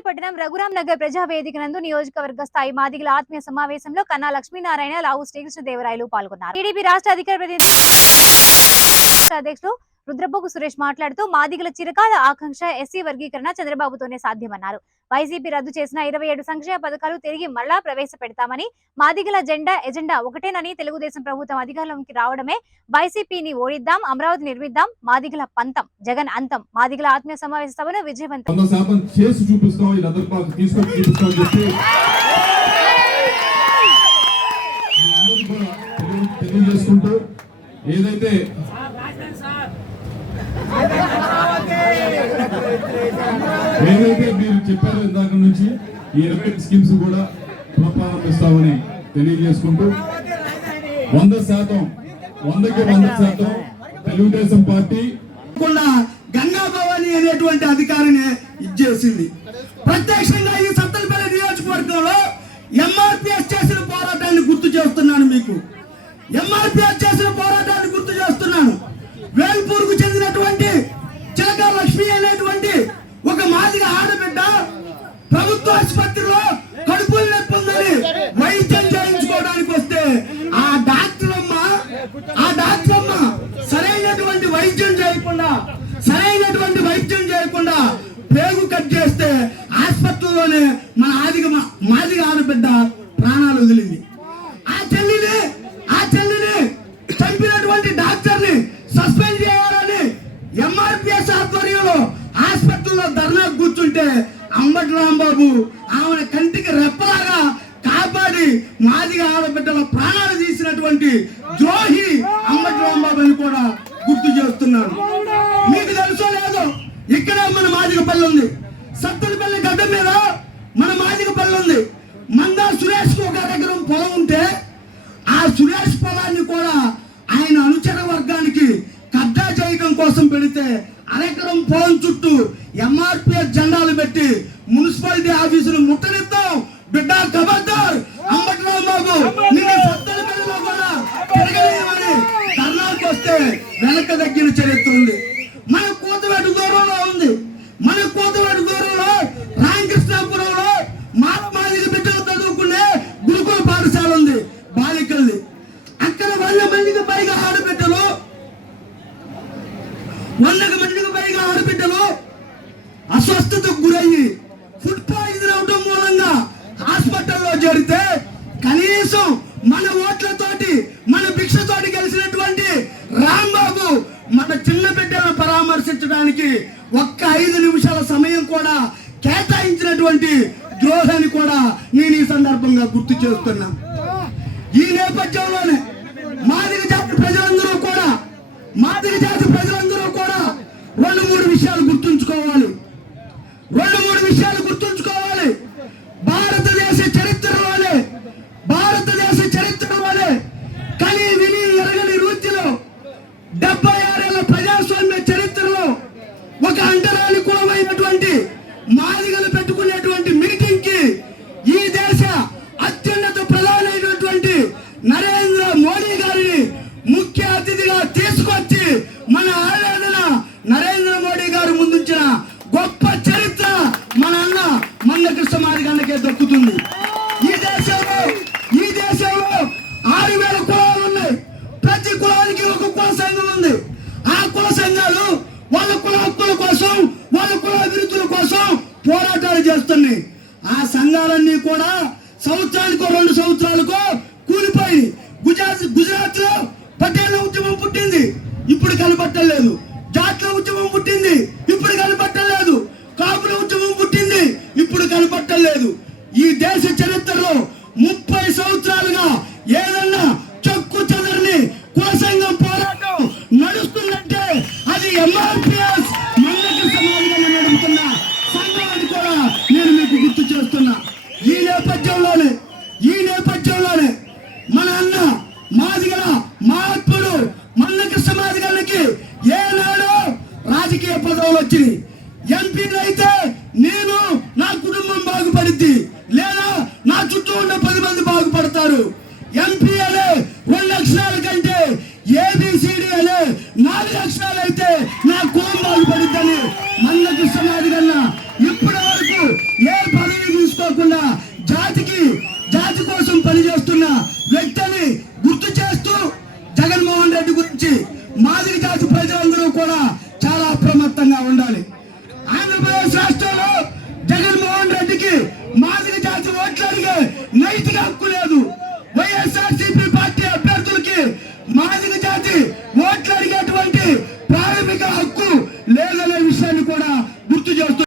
మచిలీపట్నం రఘురాం నగర్ ప్రజావేదిక నందు నియోజకవర్గ స్థాయి మాదిగల ఆత్మీయ సమావేశంలో కన్నా లక్ష్మీనారాయణ, లావు శ్రీకృష్ణదేవరాయలు పాల్గొన్నారు. టీడీపీ రాష్ట్ర అధికార ప్రతినిధి అధ్యక్షుడు రుద్రబోగు సురేష్ మాట్లాడుతూ మాదిగల చిరకాల ఆకాంక్ష ఎస్సీ వర్గీకరణ చంద్రబాబుతోనే సాధ్యమన్నారు. వైసీపీ రద్దు చేసిన 27 సంక్షేమ పథకాలు తిరిగి మరలా ప్రవేశపెడతామని, మాదిగల ఎజెండా ఒకటేనని, తెలుగుదేశం ప్రభుత్వం అధికారంలోకి రావడమే వైసీపీని ఓడిద్దాం, అమరావతి నిర్మిద్దాం, మాదిగల పంతం, జగన్ అంతం, మాదిగల ఆత్మీయ సమావేశ సభను విజయవంతం చేసి చూపిస్తాం. ఏదైతే మీరు చెప్పారో ఇందాక నుంచి ఈ 20 స్కీమ్స్ కూడా ప్రారంభిస్తామని తెలియజేసుకుంటూ 100% 100% తెలుగుదేశం పార్టీ గంగా భవాని అనేటువంటి అధికారిని ఇచ్చేసింది. ప్రత్యక్షంగా ఈ సత్తెనపల్లి నియోజకవర్గంలో ఎంఆర్పీఎస్ చేసిన పోరాటాన్ని గుర్తు చేస్తున్నాను. మీకు ఎంఆర్పీఎస్ చేసిన పోరాటాన్ని గుర్తు చేస్తున్నాను. వేల్పూర్కు చెందినటువంటి చిలక లక్ష్మి అనేటువంటి ఒక మాదిగ ఆడబిడ్డ ప్రభుత్వ ఆసుపత్రిలో కడుపులు నొప్పి ఉందని వైద్యం చేయించుకోవడానికి వస్తే ఆ డాక్టర్ అమ్మ సరైనటువంటి వైద్యం చేయకుండా పేగు కట్ చేస్తే ఆసుపత్రిలోనే మన మాదిగ ఆడబిడ్డ ప్రాణాలు వదిలింది. ఆ చెల్లిని చంపినటువంటి డాక్టర్ని సస్పెండ్ చేయాలని ఎంఆర్పీఎస్ ఆధ్వర్యంలో హాస్పిటల్లో ధర్నా కూర్చుంటే అంబటి రాంబాబు ఆమె కంటికి రెప్పలాగా కాపాడి మాదిగ ఆడబిడ్డల ప్రాణాలు తీసినటువంటి ద్రోహి అంబటి రాంబాబు అని కూడా గుర్తు చేస్తున్నాను. మీకు తెలుసో లేదో, ఇక్కడే మన మాదిగ పల్లి ఉంది. సత్తెనపల్లి గడ్డ మీద మన మాదిగ పల్లి ఉంది. మందా సురేష్ ఒక దగ్గర పొలం ఉంటే ఆ సురేష్ పొలాన్ని కూడా ఆయన అనుచర వర్గానికి కబ్జా చేయడం కోసం పెడితే అరెకరం పొలం చుట్టూ ఎంఆర్పీఎస్ జెండాలు పెట్టి మున్సిపాలిటీ ఆఫీసును ముట్టనిద్దాం బిడ్డ ఖబర్దార్ అంబటి రాంబాబు నిన్ను సత్తెనపల్లిలో కూడా తిరగలేమని ధర్నాకు వస్తే వెనక తగ్గిన చరిత్ర ఉంది. మన కూతవేటు దూరంలో ఉంది. మన కూతవేటు దూరంలో రామకృష్ణాపురంలో మాదిగ బిడ్డలు చదువుకునే గురుకుల పాఠశాల ఉంది, బాలికల్ని. అక్కడ 100 మందికి పైగా ఆడబిడ్డలు అస్వస్థతకు గురయ్యి ఫుడ్ పాయిజన్ అవడం మూలంగా హాస్పిటల్లో చేరితే కనీసం మన ఓట్లతోటి మన భిక్షతోటి గెలిచినటువంటి రాంబాబు మన చిన్న బిడ్డలను పరామర్శించడానికి ఒక్క 5 నిమిషాల సమయం కూడా కేటాయించినటువంటి ద్రోహాన్ని కూడా నేను ఈ సందర్భంగా గుర్తు చేస్తున్నా. ఈ నేపథ్యంలోనే మాదిగ జాతి ప్రజలందరూ కూడా 2-3 విషయాలు గుర్తుంచుకోవాలి. భారతదేశ చరిత్రలోనే కని విని ఎరగని రీతిలో 76 ఏళ్ల ప్రజాస్వామ్య చరిత్రలో ఒక అంటరాని కులమైనటువంటి మాదిగలు పెట్టుకునేటువంటి మీటింగ్ కి ఈ దేశ అత్యున్నత ప్రధానమైనటువంటి నరేంద్ర మోడీ గారిని ముఖ్య అతిథిగా తీసుకొచ్చి మన ఆరాధన నరేంద్ర మోడీ గారు ముందుంచిన గొప్ప చరిత్ర మన అన్న మందకృష్ణ మాదిగన్నకే దక్కుతుంది. ఈ దేశంలో 6000 కులాలు ఉన్నాయి. ప్రతి కులానికి ఒక కుల సంఘం ఉంది. ఆ కుల సంఘాలు వాళ్ళ కుల హక్కుల కోసం, వాళ్ళ కుల అభివృద్ధుల కోసం పోరాటాలు చేస్తున్నాయి. ఆ సంఘాలన్నీ కూడా సంవత్సరానికో 2 సంవత్సరాలకో కూలిపోయి గుజరాత్ లో పటేళ్ల ఉద్యమం పుట్టింది, ఇప్పుడు కనపట్టలేదు. జాట్ల ఉద్యమం పుట్టింది, ఇప్పుడు కనపట్టలేదు. కాపుల ఉద్యమం పుట్టింది, ఇప్పుడు కనపట్టలేదు. ఈ దేశ చరిత్రలో 30 సంవత్సరాలుగా ఏదన్నా చక్కు చెదరని కుల సంఘం పోరాటం నడుస్తుందంటే అది ఎంఆర్పీఎస్ మందకృష్ణ మాదిగలు నడుపుతున్న సంఘం అని కూడా నేను మీకు గుర్తు చేస్తున్నా. ఈ నేపథ్యంలోనే మన అన్న మాదిగల మహాత్ముడు మందకృష్ణ మాదిగలకి ఏనాడో రాజకీయ పదవులు వచ్చినాయి. ఎంపీలు అయితే నేను నా కుటుంబం బాగుపడిద్ది, లేదా నా చుట్టూ ఉన్న 10 మంది బాగుపడతారు. ఎంపీ అనే 2 అక్షరాల కంటే ఏబిసిడి అనే 4 అక్షరాలు అయితే నా కులం బాగుపడిద్దని మందకృష్ణ మాదిగన్న ఇప్పటి వరకు ఏ రైతుల హక్కులే